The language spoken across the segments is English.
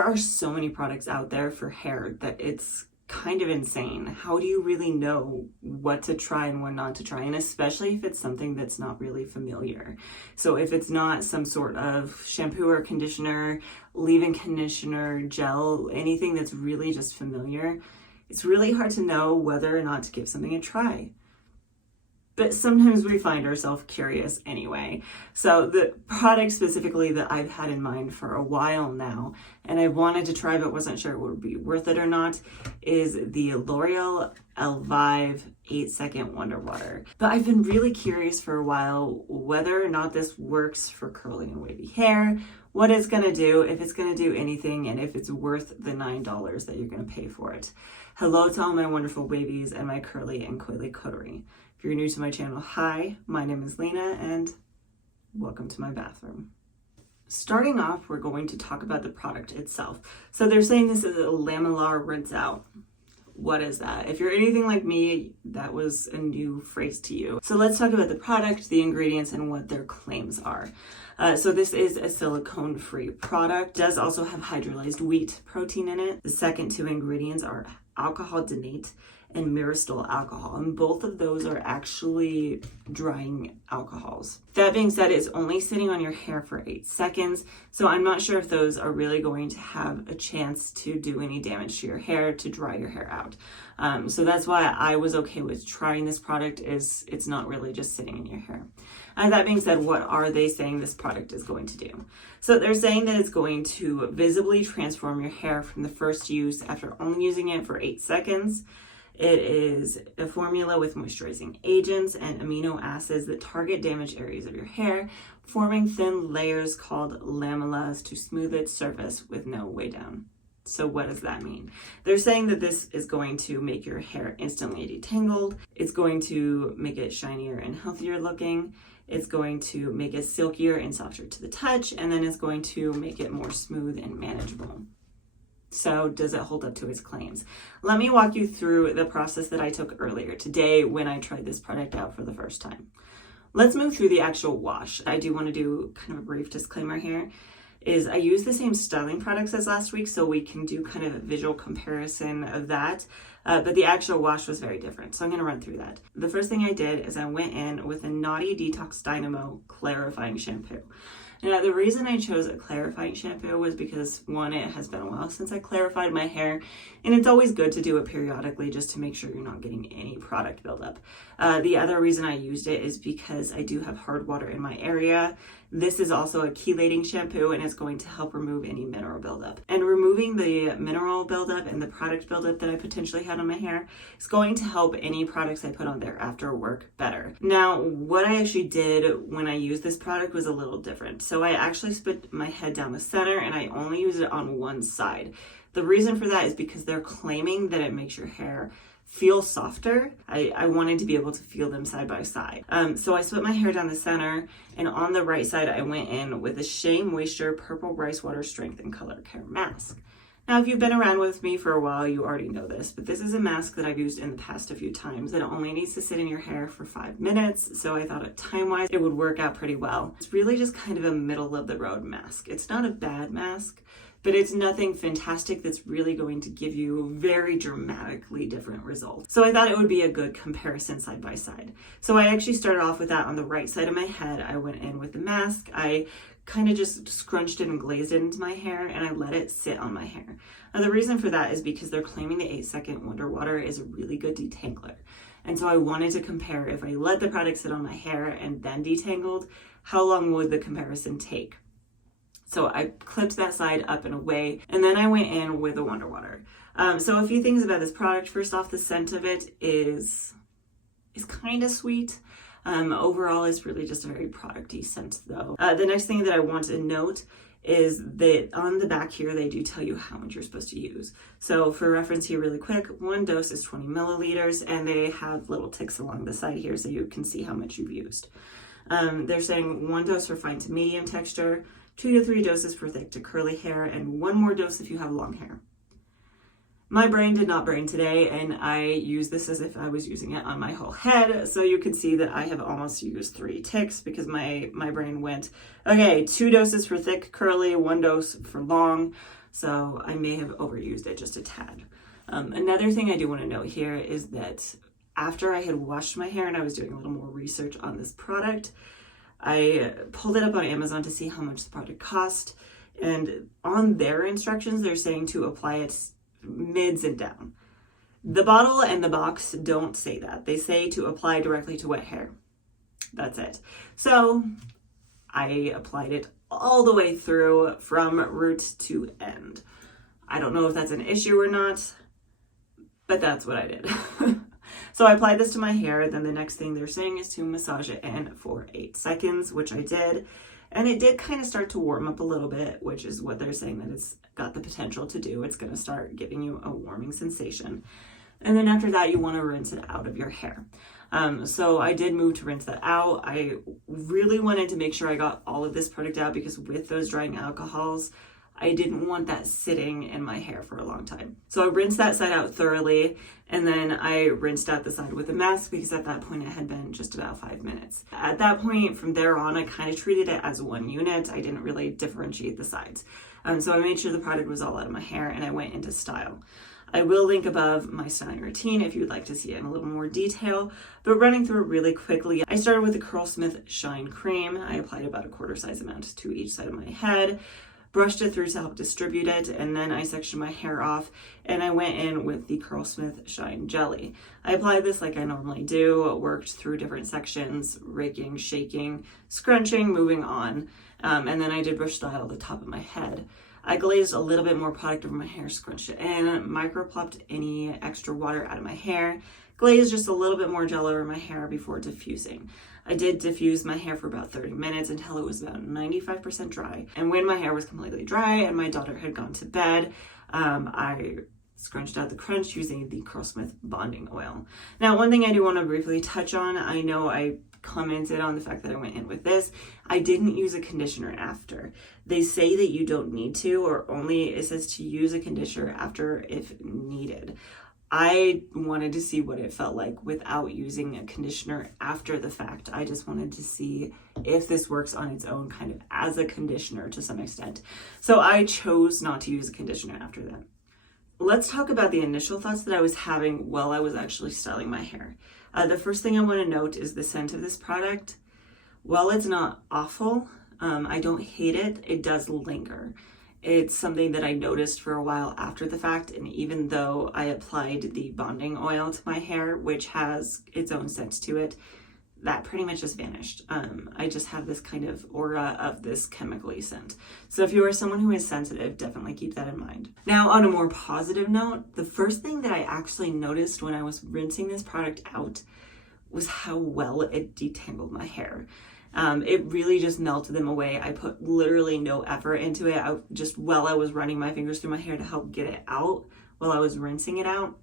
There are so many products out there for hair that it's kind of insane. How do you really know what to try and what not to try? And especially if it's something that's not really familiar. So if it's not some sort of shampoo or conditioner, leave-in conditioner, gel, anything that's really just familiar, it's really hard to know whether or not to give something a try. But sometimes we find ourselves curious anyway. So the product specifically that I've had in mind for a while now, and I wanted to try but wasn't sure it would be worth it or not, is the L'Oreal Elvive 8-Second Wonder Water. But I've been really curious for a while whether or not this works for curly and wavy hair, what it's gonna do, if it's gonna do anything, and if it's worth the $9 that you're gonna pay for it. Hello to all my wonderful wavies and my curly and coily coterie. If you're new to my channel, hi, my name is Lena and welcome to my bathroom. Starting off, we're going to talk about the product itself. So they're saying this is a Lamellar rinse out. What is that? If you're anything like me, that was a new phrase to you. So let's talk about the product, the ingredients, and what their claims are. So this is a silicone-free product. It does also have hydrolyzed wheat protein in it. The second two ingredients are alcohol denate and myristyl alcohol, and both of those are actually drying alcohols. That being said, it's only sitting on your hair for 8 seconds, so I'm not sure if those are really going to have a chance to do any damage to your hair, to dry your hair out. So that's why I was okay with trying this product, is it's not really just sitting in your hair. That being said, what are they saying this product is going to do? So they're saying that it's going to visibly transform your hair from the first use after only using it for 8 seconds. It is a formula with moisturizing agents and amino acids that target damaged areas of your hair, forming thin layers called lamellars to smooth its surface with no weigh down. So what does that mean? They're saying that this is going to make your hair instantly detangled. It's going to make it shinier and healthier looking. It's going to make it silkier and softer to the touch, and then it's going to make it more smooth and manageable. So does it hold up to its claims? Let me walk you through the process that I took earlier today when I tried this product out for the first time. Let's move through the actual wash. I do want to do kind of a brief disclaimer here. Is I use the same styling products as last week, so we can do kind of a visual comparison of that. But the actual wash was very different, so I'm going to run through that. The first thing I did is I went in with a Naughty Detox Dynamo clarifying shampoo. Now, the reason I chose a clarifying shampoo was because, one, it has been a while since I clarified my hair, and it's always good to do it periodically just to make sure you're not getting any product buildup. The other reason I used it is because I do have hard water in my area. This is also a chelating shampoo, and it's going to help remove any mineral buildup. And removing the mineral buildup and the product buildup that I potentially had on my hair is going to help any products I put on there after work better. Now, what I actually did when I used this product was a little different. So I actually split my head down the center, and I only use it on one side. The reason for that is because they're claiming that it makes your hair feel softer. I wanted to be able to feel them side by side. So I split my hair down the center, and on the right side, I went in with a Shea Moisture Purple Rice Water Strength and Color Care Mask. Now, if you've been around with me for a while, you already know this, but this is a mask that I've used in the past a few times. It only needs to sit in your hair for 5 minutes, so I thought time-wise, it would work out pretty well. It's really just kind of a middle-of-the-road mask. It's not a bad mask, but it's nothing fantastic that's really going to give you very dramatically different results. So I thought it would be a good comparison side by side. So I actually started off with that on the right side of my head. I went in with the mask. I kind of just scrunched it and glazed it into my hair, and I let it sit on my hair. Now, the reason for that is because they're claiming the 8-Second Wonder Water is a really good detangler. And so I wanted to compare, if I let the product sit on my hair and then detangled, how long would the comparison take? So I clipped that side up and away, and then I went in with the Wonder Water. So a few things about this product. First off, the scent of it is kind of sweet. Overall, it's really just a very producty scent though. The next thing that I want to note is that on the back here, they do tell you how much you're supposed to use. So for reference here really quick, 1 dose is 20 milliliters, and they have little ticks along the side here so you can see how much you've used. They're saying 1 dose for fine to medium texture, 2 to 3 doses for thick to curly hair, and 1 more dose if you have long hair. My brain did not brain today, and I used this as if I was using it on my whole head. So you can see that I have almost used 3 ticks because my brain went, okay, 2 doses for thick curly, 1 dose for long. So I may have overused it just a tad. Another thing I do want to note here is that after I had washed my hair and I was doing a little more research on this product, I pulled it up on Amazon to see how much the product cost. And on their instructions, they're saying to apply it mids and down. The bottle and the box don't say that. They say to apply directly to wet hair. That's it. So I applied it all the way through from root to end. I don't know if that's an issue or not, but that's what I did. So I applied this to my hair. Then the next thing they're saying is to massage it in for 8 seconds, which I did. And it did kind of start to warm up a little bit, which is what they're saying that it's got the potential to do. It's going to start giving you a warming sensation. And then after that, you want to rinse it out of your hair. So I did move to rinse that out. I really wanted to make sure I got all of this product out because with those drying alcohols, I didn't want that sitting in my hair for a long time. So I rinsed that side out thoroughly, and then I rinsed out the side with a mask because at that point it had been just about 5 minutes. At that point, from there on, I kind of treated it as one unit. I didn't really differentiate the sides. So I made sure the product was all out of my hair and I went into style. I will link above my styling routine if you would like to see it in a little more detail, but running through it really quickly, I started with the Curlsmith Shine Cream. I applied about a quarter size amount to each side of my head, brushed it through to help distribute it, and then I sectioned my hair off and I went in with the Curlsmith Shine Jelly. I applied this like I normally do, worked through different sections, raking, shaking, scrunching, moving on, and then I did brush style the top of my head. I glazed a little bit more product over my hair, scrunched it in, micro-plopped any extra water out of my hair, glazed just a little bit more gel over my hair before diffusing. I did diffuse my hair for about 30 minutes until it was about 95% dry. And when my hair was completely dry and my daughter had gone to bed, I scrunched out the crunch using the Curlsmith bonding oil. Now, one thing I do want to briefly touch on, I know I commented on the fact that I went in with this. I didn't use a conditioner after. They say that you don't need to, or only it says to use a conditioner after if needed. I wanted to see what it felt like without using a conditioner after the fact. I just wanted to see if this works on its own kind of as a conditioner to some extent. So I chose not to use a conditioner after that. Let's talk about the initial thoughts that I was having while I was actually styling my hair. The first thing I want to note is the scent of this product. While it's not awful, I don't hate it, it does linger. It's something that I noticed for a while after the fact, and even though I applied the bonding oil to my hair, which has its own scent to it, that pretty much just vanished. I just have this kind of aura of this chemically scent. So if you are someone who is sensitive, definitely keep that in mind. Now, on a more positive note, the first thing that I actually noticed when I was rinsing this product out was how well it detangled my hair. It really just melted them away. I put literally no effort into it. While I was running my fingers through my hair to help get it out, while I was rinsing it out,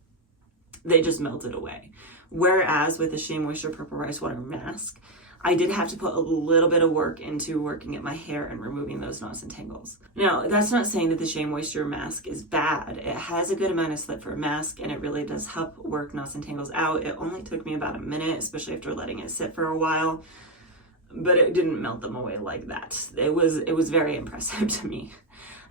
they just melted away. Whereas with the Shea Moisture Purple Rice Water Mask, I did have to put a little bit of work into working at my hair and removing those knots and tangles. Now, that's not saying that the Shea Moisture Mask is bad. It has a good amount of slip for a mask, and it really does help work knots and tangles out. It only took me about a minute, especially after letting it sit for a while, but it didn't melt them away like that. It was very impressive to me.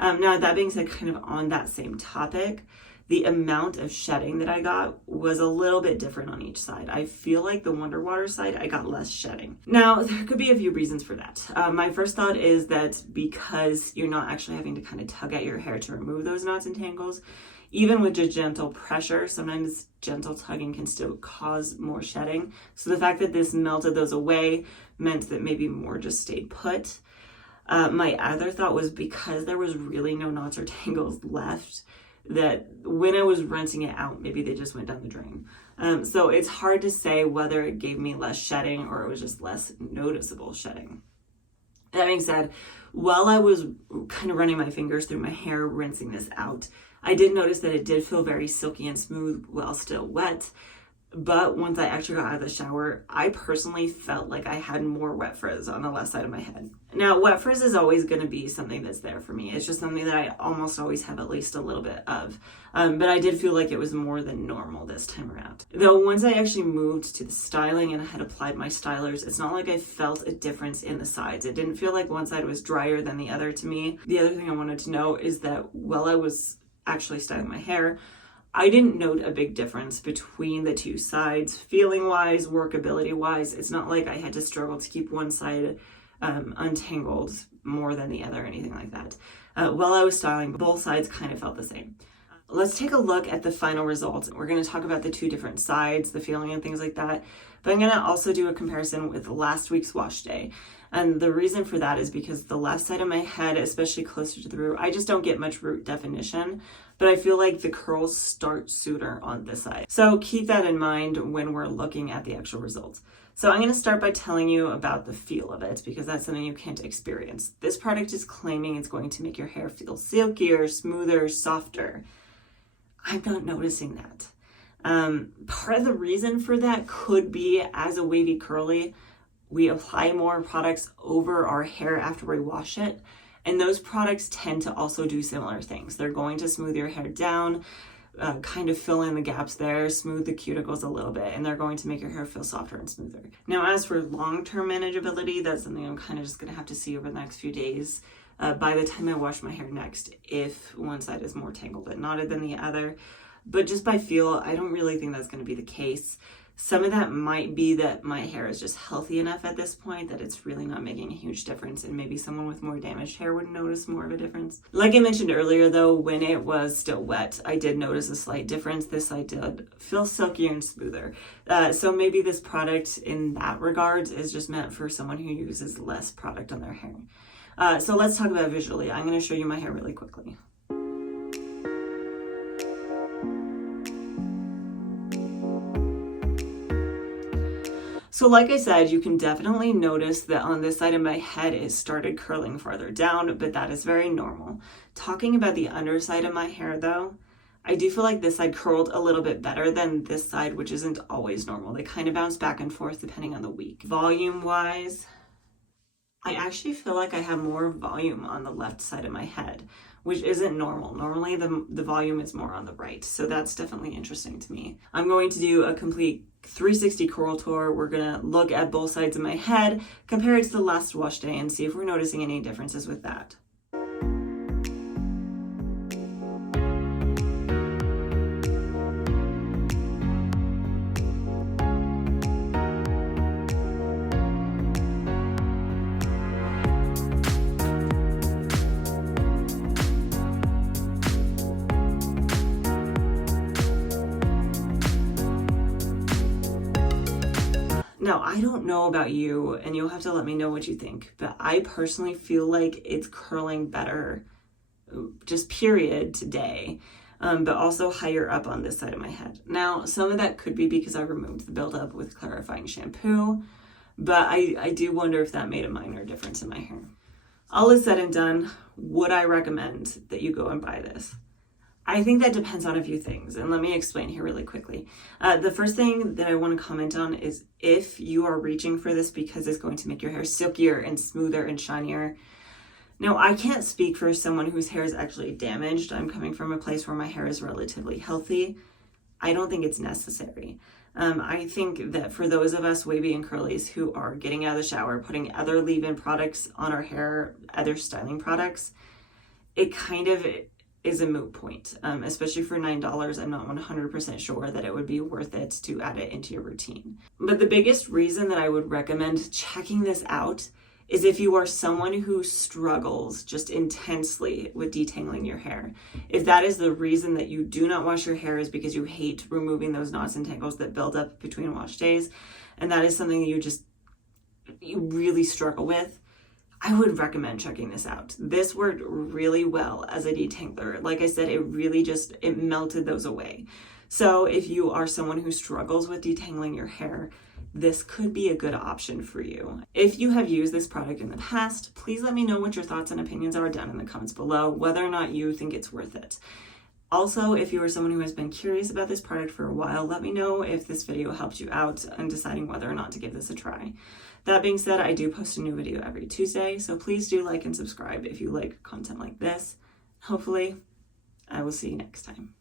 Now, that being said, kind of on that same topic, the amount of shedding that I got was a little bit different on each side. I feel like the Wonder Water side, I got less shedding. Now, there could be a few reasons for that. My first thought is that because you're not actually having to kind of tug at your hair to remove those knots and tangles, even with just gentle pressure, sometimes gentle tugging can still cause more shedding. So the fact that this melted those away meant that maybe more just stayed put. My other thought was because there was really no knots or tangles left, that when I was rinsing it out, maybe they just went down the drain. So it's hard to say whether it gave me less shedding or it was just less noticeable shedding. That being said, while I was kind of running my fingers through my hair, rinsing this out, I did notice that it did feel very silky and smooth while still wet, But once I actually got out of the shower, I personally felt like I had more wet frizz on the left side of my head. Now, wet frizz is always going to be something that's there for me. It's just something that I almost always have at least a little bit of. But I did feel like it was more than normal this time around. Though once I actually moved to the styling and I had applied my stylers, it's not like I felt a difference in the sides. It didn't feel like one side was drier than the other to me. The other thing I wanted to know is that while I was actually styling my hair, I didn't note a big difference between the two sides, feeling-wise, workability-wise. It's not like I had to struggle to keep one side untangled more than the other or anything like that. While I was styling, both sides kind of felt the same. Let's take a look at the final results. We're going to talk about the two different sides, the feeling and things like that. But I'm going to also do a comparison with last week's wash day. And the reason for that is because the left side of my head, especially closer to the root, I just don't get much root definition, but I feel like the curls start sooner on this side. So keep that in mind when we're looking at the actual results. So I'm going to start by telling you about the feel of it because that's something you can't experience. This product is claiming it's going to make your hair feel silkier, smoother, softer. I'm not noticing that. Part of the reason for that could be, as a wavy curly, we apply more products over our hair after we wash it. And those products tend to also do similar things. They're going to smooth your hair down, kind of fill in the gaps there, smooth the cuticles a little bit, and they're going to make your hair feel softer and smoother. Now, as for long-term manageability, that's something I'm kind of just going to have to see over the next few days. By the time I wash my hair next, if one side is more tangled and knotted than the other. But just by feel, I don't really think that's going to be the case. Some of that might be that my hair is just healthy enough at this point that it's really not making a huge difference, and maybe someone with more damaged hair would notice more of a difference. Like I mentioned earlier though, when it was still wet, I did notice a slight difference. This side did feel silkier and smoother. So maybe this product in that regard is just meant for someone who uses less product on their hair. So let's talk about visually. I'm going to show you my hair really quickly. So like I said, you can definitely notice that on this side of my head it started curling farther down, but that is very normal. Talking about the underside of my hair though, I do feel like this side curled a little bit better than this side, which isn't always normal. They kind of bounce back and forth depending on the week. Volume wise, I actually feel like I have more volume on the left side of my head, which isn't normal. Normally the volume is more on the right. So that's definitely interesting to me. I'm going to do a complete 360 curl tour. We're gonna look at both sides of my head, compare it to the last wash day, and see if we're noticing any differences with that. Now, I don't know about you, and you'll have to let me know what you think, but I personally feel like it's curling better, just period, today, but also higher up on this side of my head. Now, some of that could be because I removed the buildup with clarifying shampoo, but I do wonder if that made a minor difference in my hair. All is said and done, would I recommend that you go and buy this? I think that depends on a few things, and let me explain here really quickly. The first thing that I want to comment on is if you are reaching for this because it's going to make your hair silkier and smoother and shinier. Now, I can't speak for someone whose hair is actually damaged. I'm coming from a place where my hair is relatively healthy. I don't think it's necessary. I think that for those of us wavy and curlies who are getting out of the shower, putting other leave-in products on our hair, other styling products, it kind of is a moot point, especially for $9. I'm not 100% sure that it would be worth it to add it into your routine. But the biggest reason that I would recommend checking this out is if you are someone who struggles just intensely with detangling your hair. If that is the reason that you do not wash your hair is because you hate removing those knots and tangles that build up between wash days, and that is something that you really struggle with, I would recommend checking this out. This worked really well as a detangler. Like I said, it melted those away. So if you are someone who struggles with detangling your hair, this could be a good option for you. If you have used this product in the past, please let me know what your thoughts and opinions are down in the comments below, whether or not you think it's worth it. Also, if you are someone who has been curious about this product for a while, let me know if this video helped you out in deciding whether or not to give this a try. That being said, I do post a new video every Tuesday, so please do like and subscribe if you like content like this. Hopefully, I will see you next time.